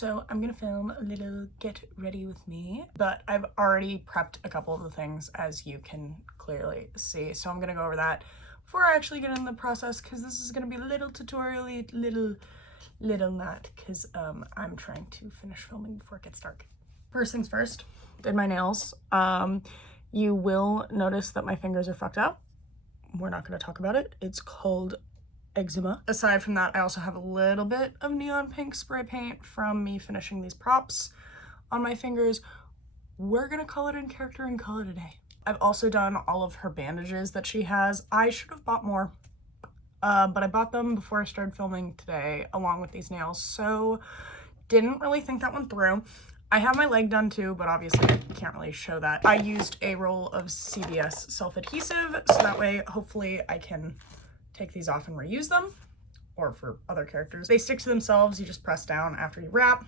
So I'm gonna film a little get ready with me, but I've already prepped a couple of the things, as you can clearly see. So I'm gonna go over that before I actually get in the process, because this is gonna be a little tutorial-y, little not, because I'm trying to finish filming before it gets dark. First things first, did my nails. You will notice that my fingers are fucked up. We're not gonna talk about it. It's called eczema. Aside from that, I also have a little bit of neon pink spray paint from me finishing these props on my fingers. We're gonna call it in character and call it a day. I've also done all of her bandages that she has. I should have bought more, but I bought them before I started filming today along with these nails, so didn't really think that one through. I have my leg done too, but obviously I can't really show that. I used a roll of CVS self-adhesive, so that way hopefully I can take these off and reuse them, or for other characters. They stick to themselves, you just press down after you wrap.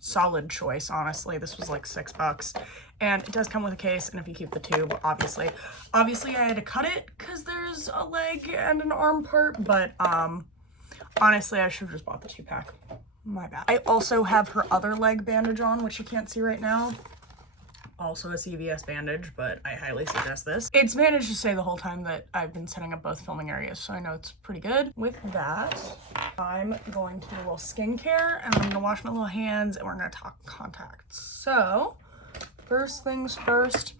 Solid choice, honestly. This was like $6, and it does come with a case, and if you keep the tube, obviously I had to cut it because there's a leg and an arm part, but honestly I should have just bought the 2-pack. My bad. I also have her other leg bandage on, which you can't see right now. Also a CVS bandage, but I highly suggest this. It's managed to stay the whole time that I've been setting up both filming areas, so I know it's pretty good. With that, I'm going to do a little skincare, and I'm gonna wash my little hands, and we're gonna talk contacts. So, first things first,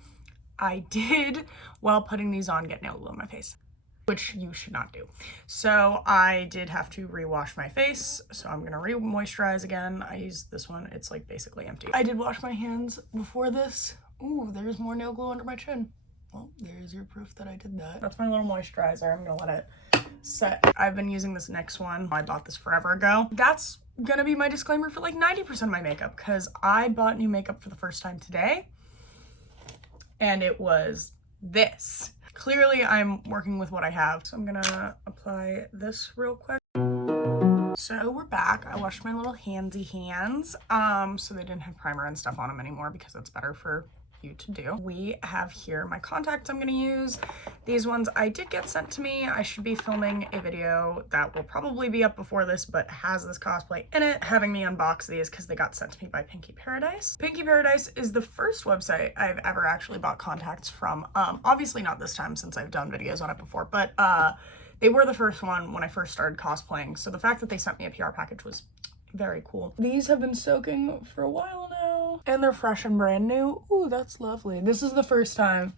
I did, while putting these on, get nail glue on my face, which you should not do. So I did have to rewash my face, so I'm gonna re-moisturize again. I used this one, it's like basically empty. I did wash my hands before this. Ooh, there's more nail glue under my chin. Well, there's your proof that I did that. That's my little moisturizer. I'm gonna let it set. I've been using this next one. I bought this forever ago. That's gonna be my disclaimer for like 90% of my makeup, because I bought new makeup for the first time today, and it was this. Clearly, I'm working with what I have, so I'm gonna apply this real quick. So we're back. I washed my little handsy hands, so they didn't have primer and stuff on them anymore, because that's better for you to do. We have here my contacts I'm gonna use. These ones I did get sent to me. I should be filming a video that will probably be up before this, but has this cosplay in it, having me unbox these because they got sent to me by Pinky Paradise. Pinky Paradise is the first website I've ever actually bought contacts from. Obviously not this time, since I've done videos on it before, but they were the first one when I first started cosplaying, so the fact that they sent me a PR package was very cool. These have been soaking for a while now, and they're fresh and brand new. Ooh, that's lovely. This is the first time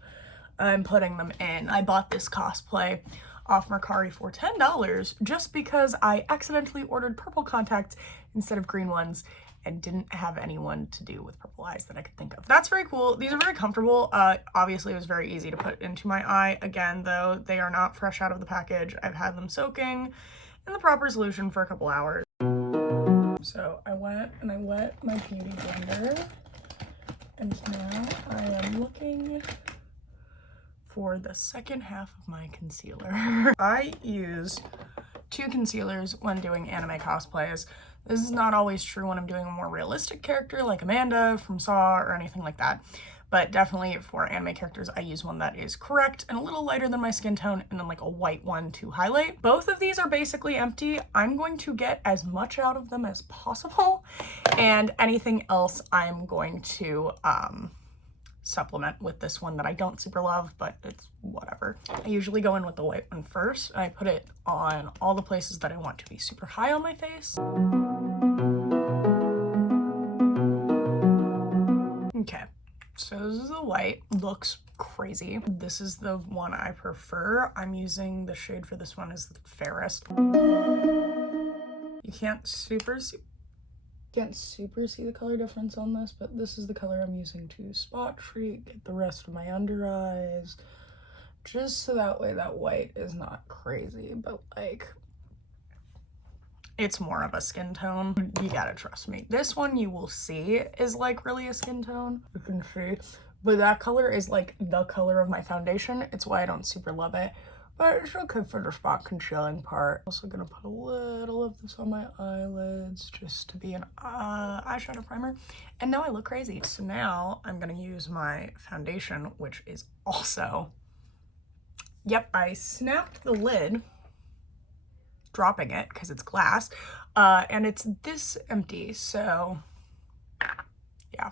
I'm putting them in. I bought this cosplay off Mercari for $10 just because I accidentally ordered purple contacts instead of green ones and didn't have anyone to do with purple eyes that I could think of. That's very cool. These are very comfortable. Obviously it was very easy to put into my eye. Again, though, they are not fresh out of the package. I've had them soaking in the proper solution for a couple hours. So I went and I wet my beauty blender, and now I am looking for the second half of my concealer. I use 2 concealers when doing anime cosplays. This is not always true when I'm doing a more realistic character like Amanda from Saw or anything like that, but definitely for anime characters I use one that is correct and a little lighter than my skin tone, and then like a white one to highlight. Both of these are basically empty. I'm going to get as much out of them as possible, and anything else I'm going to supplement with this one that I don't super love, but it's whatever. I usually go in with the white one first. I put it on all the places that I want to be super high on my face. Okay, so this is the white. Looks crazy. This is the one I prefer. I'm using the shade for this one is the fairest. You can't super see the color difference on this, but this is the color I'm using to spot treat, get the rest of my under eyes, just so that way that white is not crazy, but like it's more of a skin tone. You gotta trust me. This one you will see is like really a skin tone. You can see, but that color is like the color of my foundation. It's why I don't super love it, but it's okay for the spot concealing part. Also gonna put a little of this on my eyelids just to be an eyeshadow primer. And now I look crazy. So now I'm gonna use my foundation, which is also, yep, I snapped the lid dropping it because it's glass And it's this empty, so yeah.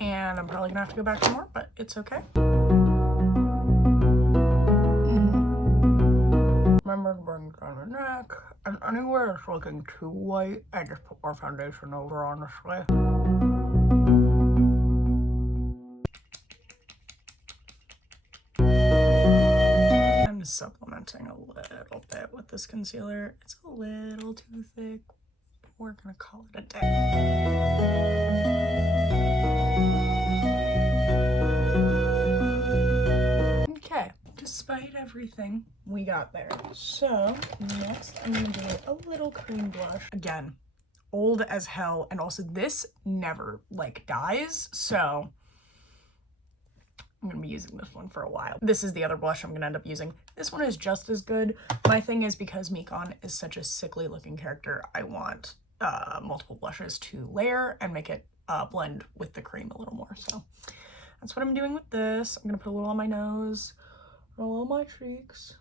And I'm probably gonna have to go back for more, but it's okay. Remember to bring it down the neck, and anywhere that's looking too white, I just put more foundation over, honestly. I'm supplementing a little bit with this concealer. It's a little too thick. We're gonna call it a day. Okay, despite everything, we got there. So next I'm gonna do a little cream blush. Again, old as hell, and also this never like dies, so I'm gonna be using this one for a while. This is the other blush I'm gonna end up using. This one is just as good. My thing is, because Mikan is such a sickly looking character, I want multiple blushes to layer and make it blend with the cream a little more. So that's what I'm doing with this. I'm gonna put a little on my nose, a little on my cheeks,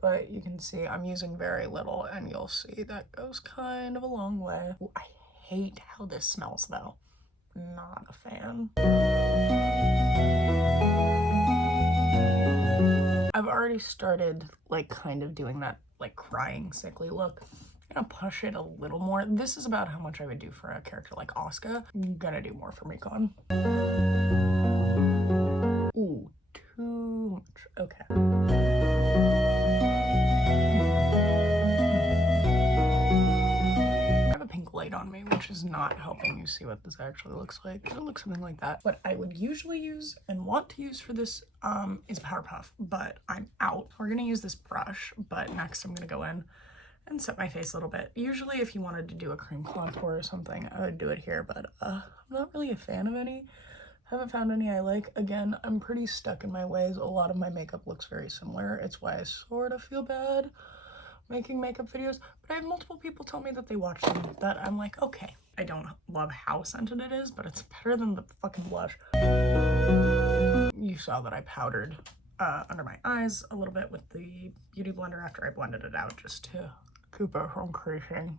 but you can see I'm using very little, and you'll see that goes kind of a long way. Ooh, I hate how this smells though. Not a fan. I've already started like kind of doing that like crying sickly look. I'm gonna push it a little more. This is about how much I would do for a character like Asuka. I'm gonna do more for Mikan. Ooh, too much. Okay. Light on me, which is not helping you see what this actually looks like. It looks something like that. What I would usually use and want to use for this is Power Puff, but I'm out. We're gonna use this brush, but next I'm gonna go in and set my face a little bit. Usually if you wanted to do a cream contour or something, I would do it here, but I'm not really a fan of any. Haven't found any I like. Again, I'm pretty stuck in my ways. A lot of my makeup looks very similar. It's why I sort of feel bad making makeup videos, but I have multiple people tell me that they watch them, that I'm like, okay. I don't love how scented it is, but it's better than the fucking blush. You saw that I powdered under my eyes a little bit with the Beauty Blender after I blended it out, just to keep it from creasing.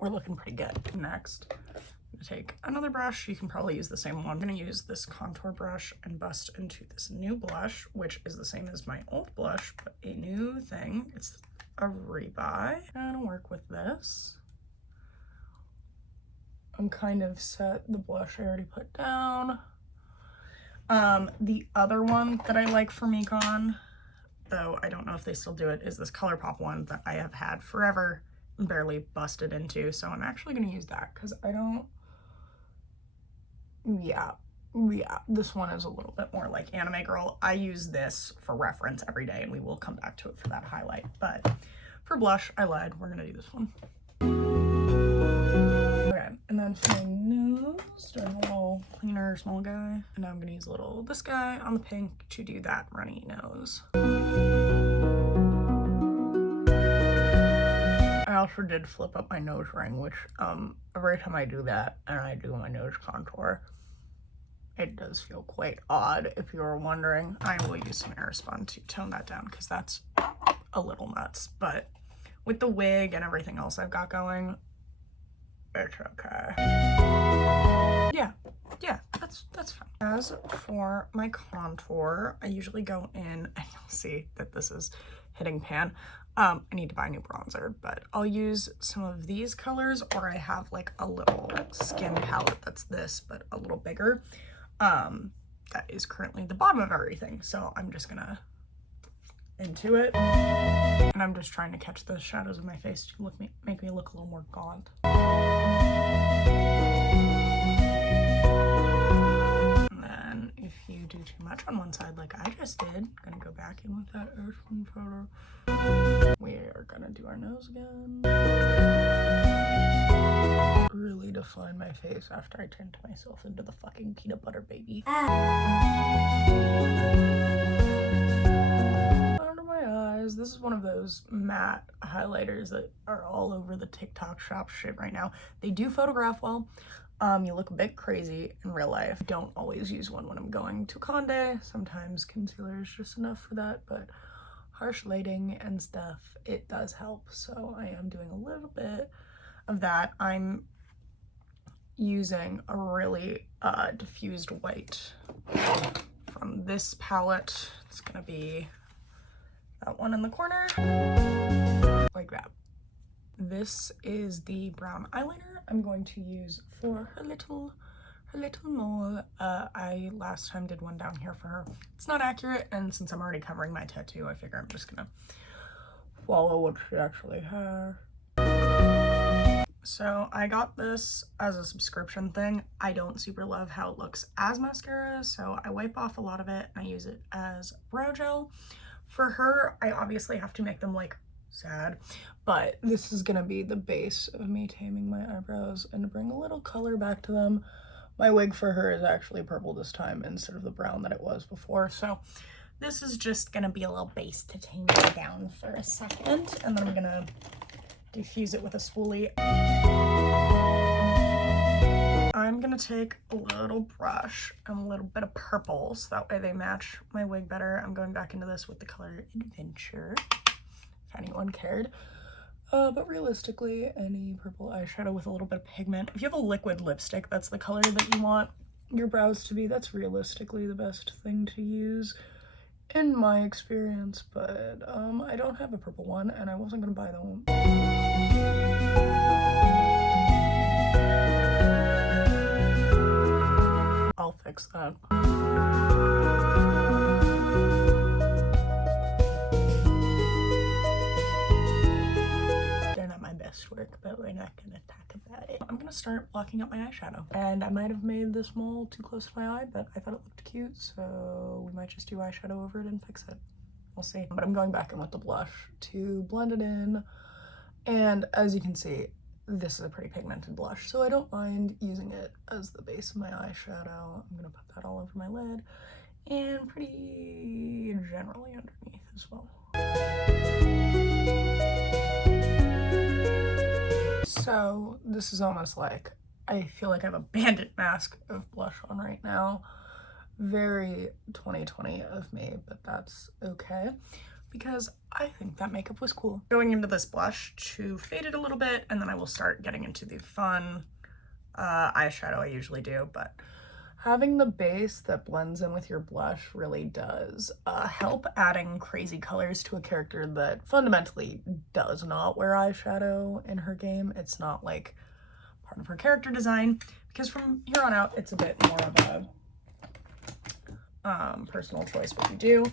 We're looking pretty good. Next, I'm gonna take another brush. You can probably use the same one. I'm gonna use this contour brush and bust into this new blush, which is the same as my old blush, but a new thing. It's a rebuy. I'm gonna work with this. I'm kind of set. The blush I already put down. The other one that I like for Mikan, though I don't know if they still do it, is this ColourPop one that I have had forever and barely busted into. So I'm actually gonna use that because I don't. Yeah, this one is a little bit more like Anime Girl. I use this for reference every day, and we will come back to it for that highlight. But for blush, I lied. We're gonna do this one. Okay, and then for my nose, doing a little cleaner, small guy. And now I'm gonna use a little this guy on the pink to do that runny nose. I also did flip up my nose ring, which every time I do that and I do my nose contour, it does feel quite odd. If you were wondering, I will use some Airspun to tone that down because that's a little nuts. But with the wig and everything else I've got going, it's okay. Yeah, that's fine. As for my contour, I usually go in, and you'll see that this is hitting pan. I need to buy a new bronzer, but I'll use some of these colors, or I have like a little skin palette that's this, but a little bigger. That is currently the bottom of everything, so I'm just gonna into it. And I'm just trying to catch the shadows of my face to make me look a little more gaunt. And then if you do too much on one side like I just did, I'm gonna go back in with that Airspun powder. We are gonna do our nose again. Really define my face after I turned myself into the fucking peanut butter baby. Under my eyes. This is one of those matte highlighters that are all over the TikTok shop shit right now. They do photograph well. You look a bit crazy in real life. Don't always use one when I'm going to Conde. Sometimes concealer is just enough for that, but harsh lighting and stuff, it does help. So I am doing a little bit of that. I'm using a really diffused white from this palette. It's gonna be that one in the corner, like that. This is the brown eyeliner I'm going to use for her little mole. I last time did one down here for her. It's not accurate, and since I'm already covering my tattoo, I figure I'm just gonna follow what she actually has. So I got this as a subscription thing. I don't super love how it looks as mascara, so I wipe off a lot of it and I use it as brow gel. For her, I obviously have to make them like sad, but this is gonna be the base of me taming my eyebrows and to bring a little color back to them. My wig for her is actually purple this time instead of the brown that it was before, so this is just gonna be a little base to tame it down for a second, and then I'm gonna diffuse it with a spoolie. I'm gonna take a little brush and a little bit of purple so that way they match my wig better. I'm going back into this with the color Adventure, if anyone cared. But realistically, any purple eyeshadow with a little bit of pigment. If you have a liquid lipstick, that's the color that you want your brows to be. That's realistically the best thing to use in my experience, but I don't have a purple one and I wasn't gonna buy them. I'll fix that. They're not my best work, but we're not gonna talk about it. I'm gonna start blocking up my eyeshadow, and I might have made this mole too close to my eye, but I thought it looked cute, so we might just do eyeshadow over it and fix it. We'll see. But I'm going back in with the blush to blend it in, and as you can see, this is a pretty pigmented blush, so I don't mind using it as the base of my eyeshadow. I'm gonna put that all over my lid and pretty generally underneath as well. So this is almost like, I feel like I have a bandit mask of blush on right now. Very 2020 of me, but that's okay because I think that makeup was cool. Going into this blush to fade it a little bit, and then I will start getting into the fun eyeshadow I usually do, but having the base that blends in with your blush really does help adding crazy colors to a character that fundamentally does not wear eyeshadow in her game. It's not like part of her character design, because from here on out, it's a bit more of a personal choice what you do.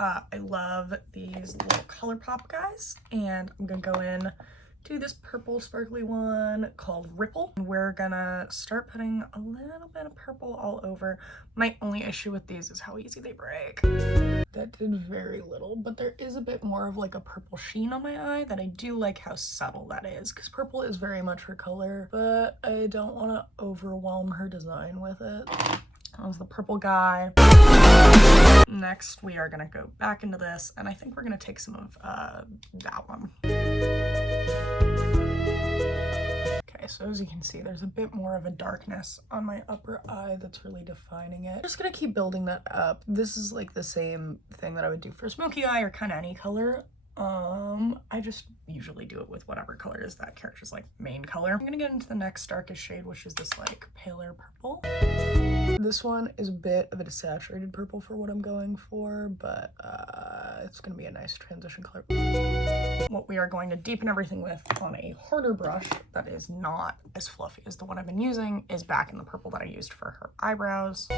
I love these little ColourPop guys, and I'm gonna go in to this purple sparkly one called Ripple. We're gonna start putting a little bit of purple all over. My only issue with these is how easy they break. That did very little, but there is a bit more of like a purple sheen on my eye that I do like how subtle that is, because purple is very much her color, but I don't want to overwhelm her design with it. That was the purple guy. Next, we are gonna go back into this, and I think we're gonna take some of that one. Okay, so as you can see, there's a bit more of a darkness on my upper eye that's really defining it. I'm just gonna keep building that up. This is like the same thing that I would do for a smoky eye or kind of any color. I just usually do it with whatever color is that character's like main color. I'm gonna get into the next darkest shade, which is this like paler purple. This one is a bit of a desaturated purple for what I'm going for, but it's gonna be a nice transition color. What we are going to deepen everything with on a harder brush that is not as fluffy as the one I've been using is back in the purple that I used for her eyebrows.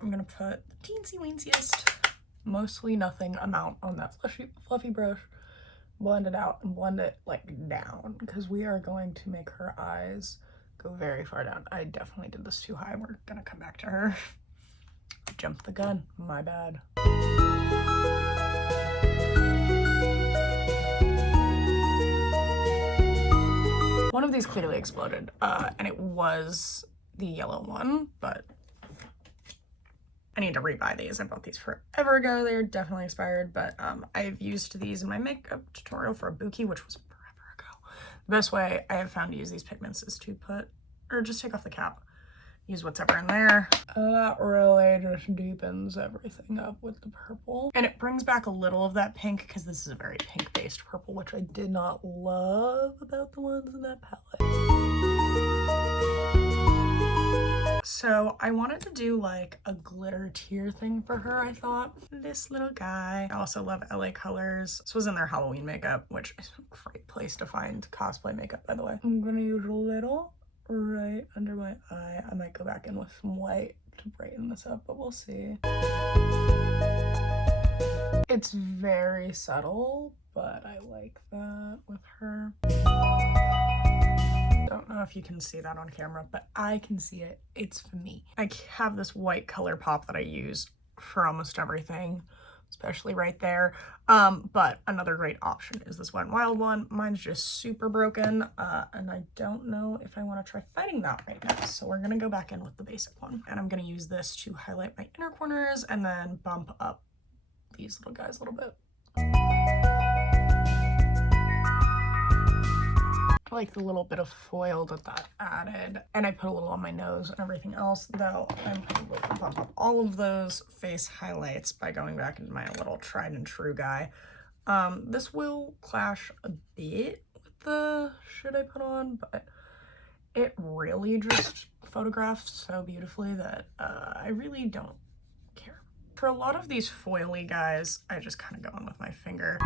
I'm gonna put the teensy weensiest, mostly nothing amount on that fluffy brush, blend it out and blend it like down, because we are going to make her eyes go very far down. I definitely did this too high. We're gonna come back to her. Jumped the gun, my bad. One of these clearly exploded, and it was the yellow one, but I need to rebuy these. I bought these forever ago. They're definitely expired, but I've used these in my makeup tutorial for a Buki, which was forever ago. The best way I have found to use these pigments is to put, or just take off the cap use whatever in there. That really just deepens everything up with the purple. And it brings back a little of that pink because this is a very pink-based purple, which I did not love about the ones in that palette. So I wanted to do like a glitter tear thing for her, I thought. This little guy. I also love LA Colors. This was in their Halloween makeup, which is a great place to find cosplay makeup, by the way. I'm gonna use a little right under my eye. I might go back in with some white to brighten this up, but we'll see. It's very subtle, but I like that with her. Don't know if you can see that on camera, but I can see it. It's for me. I have this white color pop that I use for almost everything, especially right there. But another great option is this Wet n Wild one. Mine's just super broken, and I don't know if I want to try fighting that right now. So we're gonna go back in with the basic one, and I'm gonna use this to highlight my inner corners and then bump up these little guys a little bit. I like the little bit of foil that added, and I put a little on my nose and everything else, though I'm probably gonna bump up all of those face highlights by going back into my little tried and true guy. This will clash a bit with the shit I put on, but it really just photographs so beautifully that I really don't care. For a lot of these foily guys, I just kind of go in with my finger.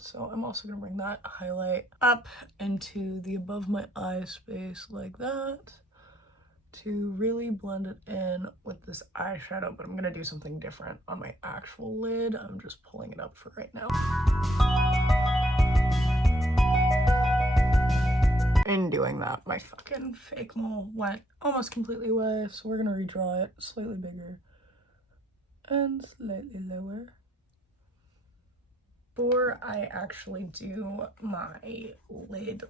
So I'm also going to bring that highlight up into the above my eye space like that to really blend it in with this eyeshadow, but I'm going to do something different on my actual lid. I'm just pulling it up for right now. In doing that, my fucking fake mole went almost completely away, so we're going to redraw it slightly bigger and slightly lower. Before I actually do my lid,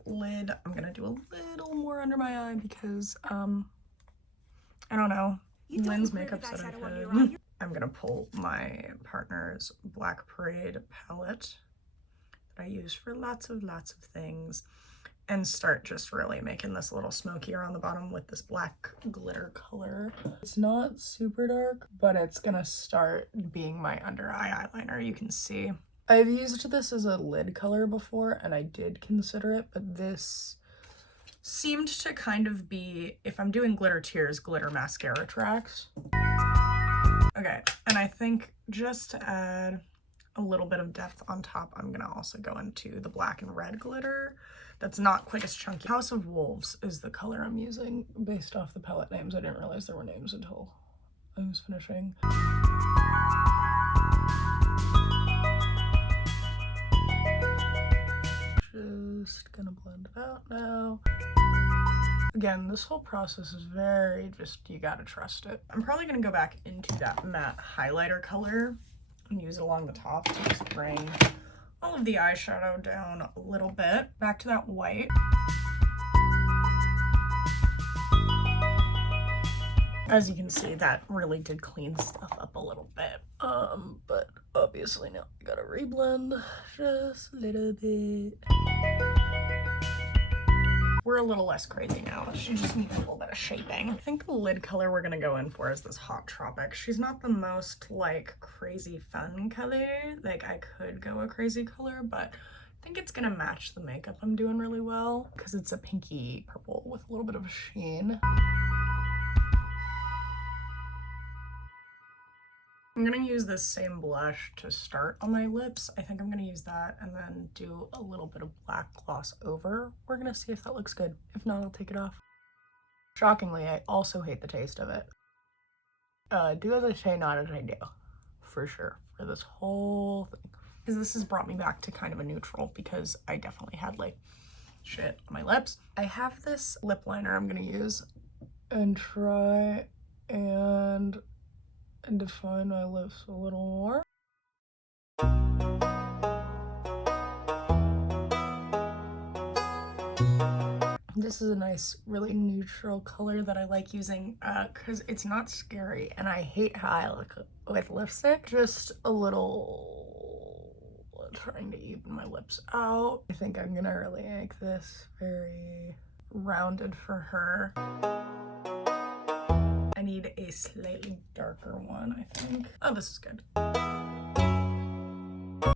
I'm gonna do a little more under my eye because, I don't know, Lynn's makeup's so good. I'm gonna pull my partner's Black Parade palette that I use for lots of things and start just really making this a little smoky around the bottom with this black glitter color. It's not super dark, but it's gonna start being my under eye eyeliner, you can see. I've used this as a lid color before, and I did consider it, but this seemed to kind of be, if I'm doing glitter tears, glitter mascara tracks. Okay, and I think just to add a little bit of depth on top, I'm gonna also go into the black and red glitter. That's not quite as chunky. House of Wolves is the color I'm using based off the palette names. I didn't realize there were names until I was finishing. Just gonna blend it out now. Again, this whole process is very just, you gotta trust it. I'm probably gonna go back into that matte highlighter color and use it along the top to just bring all of the eyeshadow down a little bit. Back to that white. As you can see, that really did clean stuff up a little bit. But obviously now we gotta reblend just a little bit. We're a little less crazy now. She just needs a little bit of shaping. I think the lid color we're gonna go in for is this Hot Tropic. She's not the most like crazy fun color. Like I could go a crazy color, but I think it's gonna match the makeup I'm doing really well because it's a pinky purple with a little bit of a sheen. I'm gonna use this same blush to start on my lips. I think I'm gonna use that and then do a little bit of black gloss over. We're gonna see if that looks good. If not, I'll take it off. Shockingly, I also hate the taste of it. Do as I say, not as I do. For sure, for this whole thing. Because this has brought me back to kind of a neutral because I definitely had like shit on my lips. I have this lip liner I'm gonna use and try and define my lips a little more. This is a nice, really neutral color that I like using because it's not scary, and I hate how I look with lipstick. Just a little trying to even my lips out. I think I'm gonna really make this very rounded for her. slightly darker one, I think. Oh, this is good.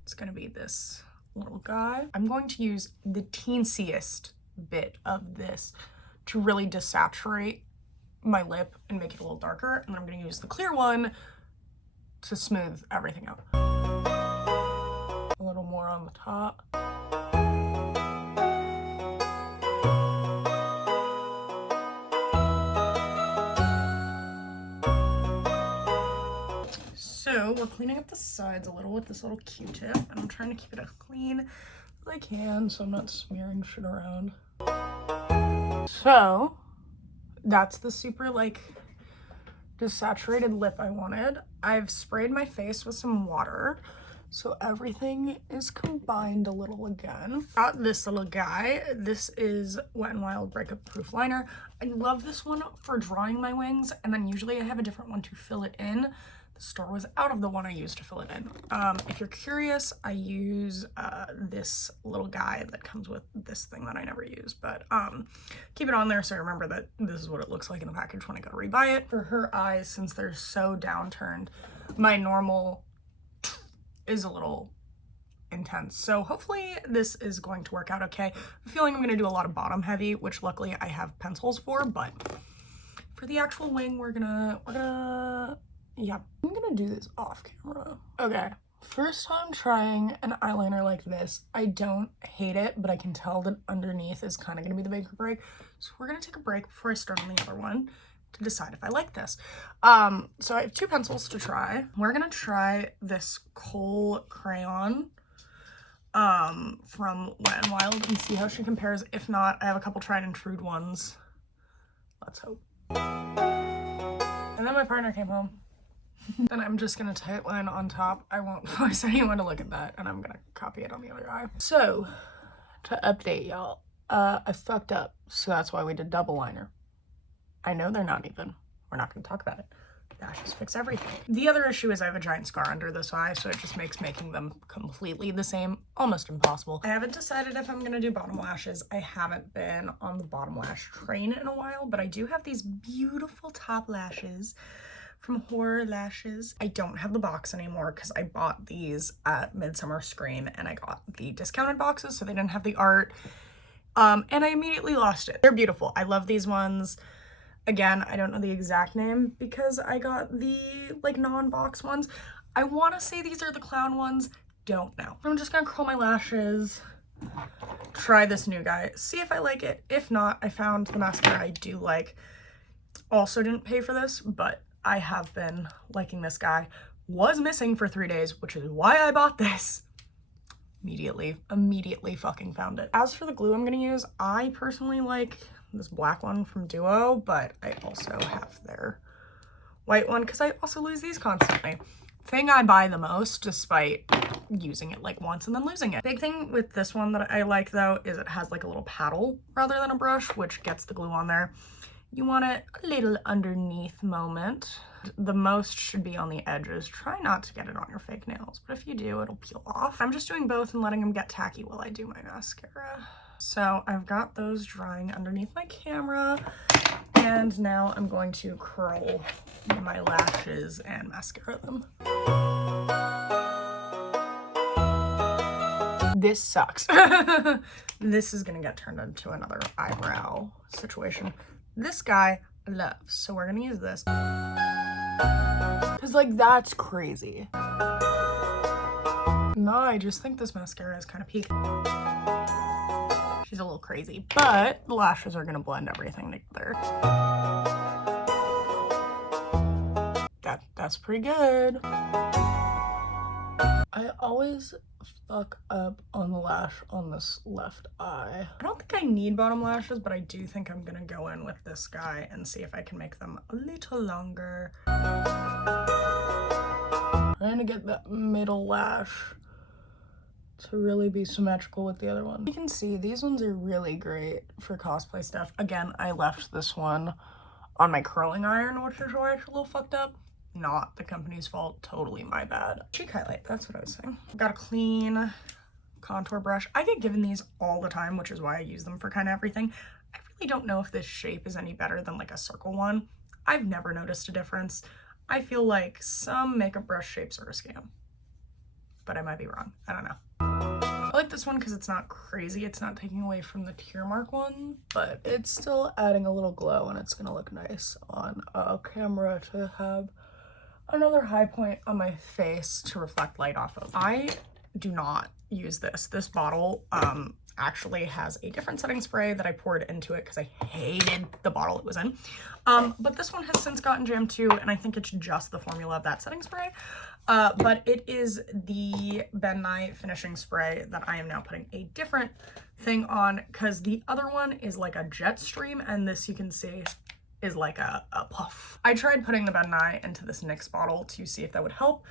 It's gonna be this little guy. I'm going to use the teensiest bit of this to really desaturate my lip and make it a little darker, and then I'm gonna use the clear one to smooth everything out. A little more on the top. So we're cleaning up the sides a little with this little Q-tip, and I'm trying to keep it as clean as I can so I'm not smearing shit around. So that's the super like desaturated lip I wanted. I've sprayed my face with some water so everything is combined a little again. Got this little guy. This is Wet n Wild Breakup Proof Liner. I love this one for drawing my wings, and then usually I have a different one to fill it in. The store was out of the one I used to fill it in. If you're curious, I use this little guy that comes with this thing that I never use, but keep it on there so I remember that this is what it looks like in the package when I go to rebuy it. For her eyes, since they're so downturned, my normal is a little intense. So hopefully this is going to work out okay. I'm feeling I'm gonna do a lot of bottom heavy, which luckily I have pencils for, but for the actual wing, we're gonna yeah, I'm gonna do this off camera. Okay, first time trying an eyeliner like this. I don't hate it, but I can tell that underneath is kind of gonna be the make or break. So we're gonna take a break before I start on the other one to decide if I like this. So I have two pencils to try. We're gonna try this Kohl crayon from Wet n Wild and see how she compares. If not, I have a couple tried and true ones. Let's hope. And then my partner came home. And I'm just gonna tightline on top. I won't force anyone to look at that, and I'm gonna copy it on the other eye. So, to update y'all, I fucked up, so that's why we did double liner. I know they're not even. We're not gonna talk about it. Lashes fix everything. The other issue is I have a giant scar under this eye, so it just makes making them completely the same almost impossible. I haven't decided if I'm gonna do bottom lashes. I haven't been on the bottom lash train in a while, but I do have these beautiful top lashes from Horror Lashes. I don't have the box anymore because I bought these at Midsummer Scream and I got the discounted boxes so they didn't have the art. And I immediately lost it. They're beautiful. I love these ones. Again, I don't know the exact name because I got the like non-box ones. I want to say these are the clown ones. Don't know. I'm just gonna curl my lashes, try this new guy, see if I like it. If not, I found the mascara I do like. Also didn't pay for this, but I have been liking this guy. Was missing for 3 days, which is why I bought this. Immediately fucking found it. As for the glue I'm gonna use, I personally like this black one from Duo, but I also have their white one because I also lose these constantly. Thing I buy the most despite using it like once and then losing it. Big thing with this one that I like though is it has like a little paddle rather than a brush, which gets the glue on there. You want it a little underneath moment. The most should be on the edges. Try not to get it on your fake nails, but if you do, it'll peel off. I'm just doing both and letting them get tacky while I do my mascara. So I've got those drying underneath my camera, and now I'm going to curl my lashes and mascara them. This sucks. This is gonna get turned into another eyebrow situation. This guy I love, so we're gonna use this. Cause like that's crazy. No, I just think this mascara is kind of peak. She's a little crazy, but the lashes are gonna blend everything together. That's pretty good. I always fuck up on the lash on this left eye. I don't think I need bottom lashes, but I do think I'm gonna go in with this guy and see if I can make them a little longer. Trying to get that middle lash to really be symmetrical with the other one. You can see these ones are really great for cosplay stuff. Again, I left this one on my curling iron, which is why it's a little fucked up. Not the company's fault, totally my bad. Cheek highlight, that's what I was saying. Got a clean contour brush. I get given these all the time, which is why I use them for kind of everything. I really don't know if this shape is any better than like a circle one. I've never noticed a difference. I feel like some makeup brush shapes are a scam, but I might be wrong. I don't know. I like this one because it's not crazy. It's not taking away from the tear mark one, but it's still adding a little glow, and it's gonna look nice on a camera to have another high point on my face to reflect light off of. I do not use this. This bottle actually has a different setting spray that I poured into it because I hated the bottle it was in. But this one has since gotten jammed too, and I think it's just the formula of that setting spray. But it is the Ben Nye finishing spray that I am now putting a different thing on, because the other one is like a jet stream, and this, you can see, is like a puff. I tried putting the Ben Nye into this NYX bottle to see if that would help.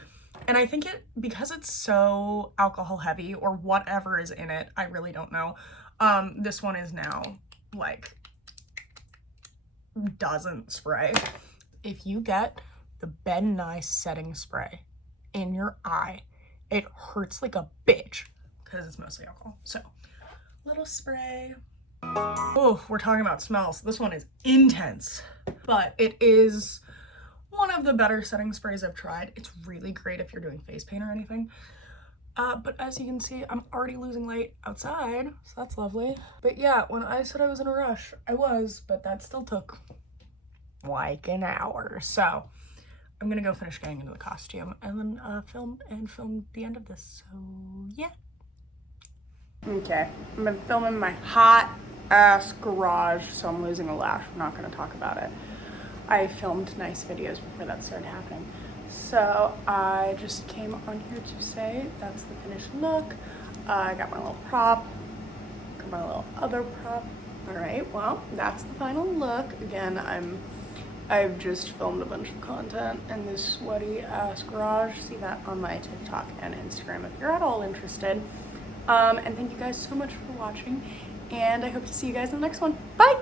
And I think because it's so alcohol heavy or whatever is in it, I really don't know. This one is now like doesn't spray. If you get the Ben Nye setting spray in your eye, it hurts like a bitch because it's mostly alcohol. So, little spray. Oh, we're talking about smells. This one is intense, but it is one of the better setting sprays I've tried. It's really great if you're doing face paint or anything. But as you can see, I'm already losing light outside, so that's lovely. But yeah, when I said I was in a rush, I was, but that still took like an hour. So I'm gonna go finish getting into the costume and then film the end of this. So yeah. Okay, I've been filming my hot ass garage, so I'm losing a lash. I'm not gonna talk about it. I filmed nice videos before that started happening. So I just came on here to say that's the finished look. I got my little prop, got my little other prop. All right, well, that's the final look. Again, I've just filmed a bunch of content in this sweaty ass garage. See that on my TikTok and Instagram if you're at all interested. And thank you guys so much for watching, and I hope to see you guys in the next one. Bye!